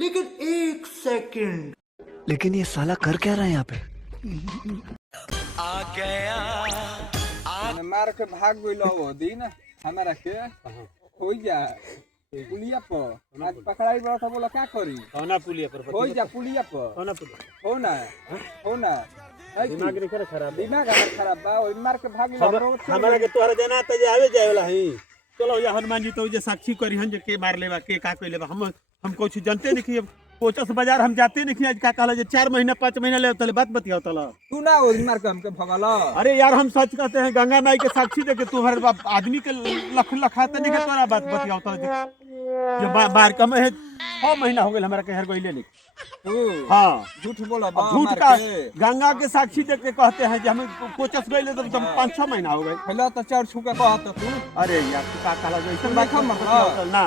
लेकिन एक सेकंड, लेकिन ये साला कर क्या रहा है यहाँ पे? आ गया मार के भाग गइल हो दिन हमारा के हो जा पुलिया पर आज पकड़ाई बड़ा था बोला क्या करी कौना पुलिया पर हो जा पुलिया पर कौना पुलिया हो ना दिमाग नहीं कर खराब दिमाग खराब बा ओइ मार के भाग गइल हमारा के तोहरा देना त जे आवे जाए वाला है चलो या हनुमान जी तो जे साक्षी करी हन जे के मार लेबा के का कइले बा हम कुछ जानते नहीं कि कोचस बाजार हम जाते नहीं कि आज का कहला जे 4 महीना 5 महीना ले तले बात बतियाओ तला तू ना ओइ मार के हमके भगल अरे यार हम सच कहते हैं गंगा माई के साक्षी दे के तुम्हारे बाप आदमी के लख लखाते नहीं के तोरा बात बतियाओ तला जो बार कम है 6 महीना हो गए हमारा कहर गइले नहीं तू हां झूठ बोला झूठ का गंगा के साक्षी दे के कहते हैं कि हम कोचस गइले तो 5-6 महीना हो गए पहले तो चार छुका कहत तू अरे यार तू का कहला जैसे बात हम ना